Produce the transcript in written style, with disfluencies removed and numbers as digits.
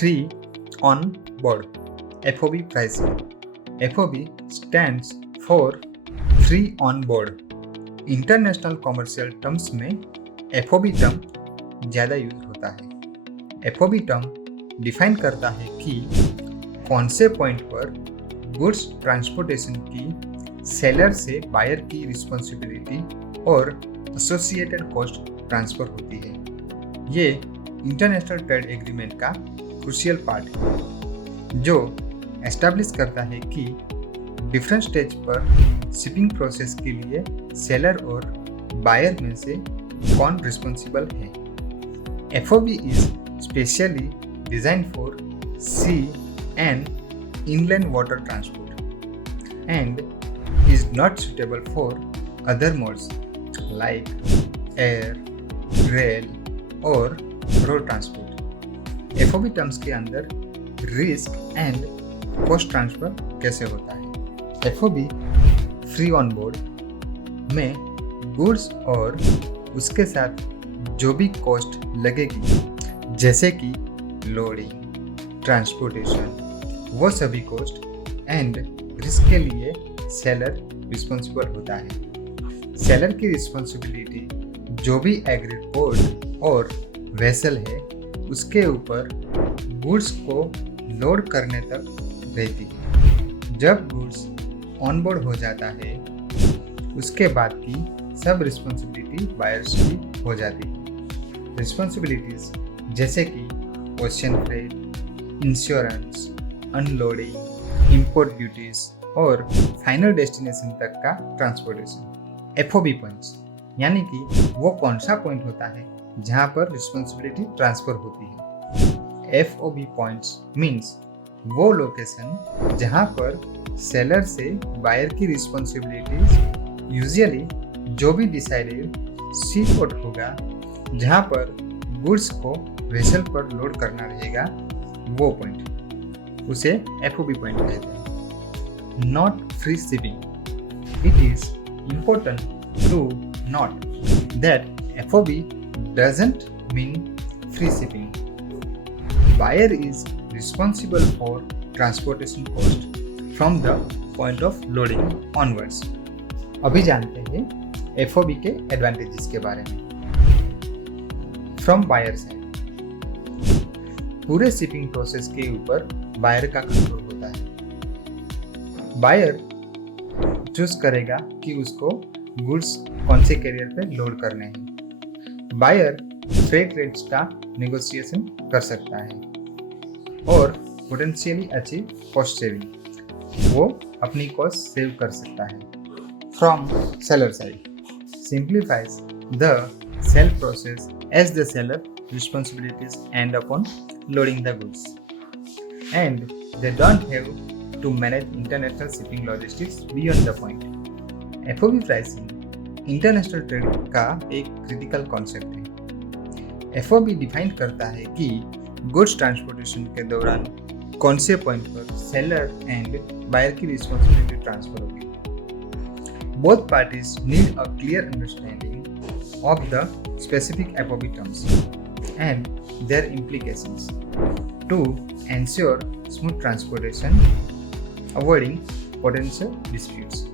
free on board FOB pricing. FOB stands for free on board. International commercial terms में FOB term ज़्यादा use होता है। FOB term define करता है कि कौन से पॉइंट पर गुड्स ट्रांसपोर्टेशन की सेलर से बायर की रिस्पॉन्सिबिलिटी और एसोसिएटेड कॉस्ट ट्रांसफर होती है। ये इंटरनेशनल ट्रेड एग्रीमेंट का क्रूशियल पार्ट है जो एस्टैब्लिश करता है कि डिफरेंट स्टेज पर शिपिंग प्रोसेस के लिए सेलर और बायर में से कौन रिस्पॉन्सिबल है। FOB is specially designed for sea and inland water transport and is not suitable for other modes like air, rail or road transport. FOB terms के अंदर रिस्क एंड कॉस्ट ट्रांसफर कैसे होता है। FOB free on board में goods और उसके साथ जो भी कॉस्ट लगेगी जैसे कि लोडिंग, ट्रांसपोर्टेशन, वो सभी कॉस्ट एंड रिस्क के लिए सेलर रिस्पॉन्सिबल होता है। सेलर की रिस्पॉन्सिबिलिटी जो भी एग्रीड पोर्ट और वेसल है उसके ऊपर गुड्स को लोड करने तक रहती है। जब गुड्स ऑन बोर्ड हो जाता है उसके बाद की सब रिस्पॉन्सिबिलिटी बायर्स की हो जाती है। रिस्पॉन्सिबिलिटीज जैसे कि ocean freight, insurance, unloading, import duties और फाइनल डेस्टिनेशन तक का ट्रांसपोर्टेशन। FOB पॉइंट्स यानी कि वो कौन सा पॉइंट होता है जहाँ पर रिस्पॉन्सिबिलिटी ट्रांसफर होती है। FOB पॉइंट्स मीन्स वो लोकेशन जहाँ पर सेलर से बायर की रिस्पॉन्सिबिलिटीज यूजुअली जो भी डिसाइडेड सी पोर्ट होगा जहाँ पर गुड्स को वेसल पर लोड करना रहेगा वो पॉइंट उसे FOB पॉइंट कहते हैं। Not free shipping. It is important to note that FOB doesn't mean free shipping. Buyer is responsible for transportation cost from the point of loading onwards. अभी जानते हैं FOB के एडवांटेजेस के बारे में। फ्रॉम बायर साइड, पूरे shipping process के ऊपर बायर का कंट्रोल होता है। बायर चूज करेगा कि उसको गुड्स कौन से कैरियर पे लोड करने हैं। बायर फ्रेट रेट्स का नेगोशिएशन कर सकता है और पोटेंशियली अचीव कॉस्ट सेविंग, वो अपनी कॉस्ट सेव कर सकता है। From seller side, simplifies the sell process as the seller responsibilities end upon loading the goods and they don't have to manage international shipping logistics beyond the point. FOB pricing international trade का एक critical concept है। FOB define करता है कि goods transportation के दौरान कौन से पॉइंट पर सेलर एंड बायर की रिस्पॉन्सिबिलिटी ट्रांसफर होगी। Both parties need a clear understanding of the specific FOB terms and their implications to ensure smooth transportation, avoiding potential disputes.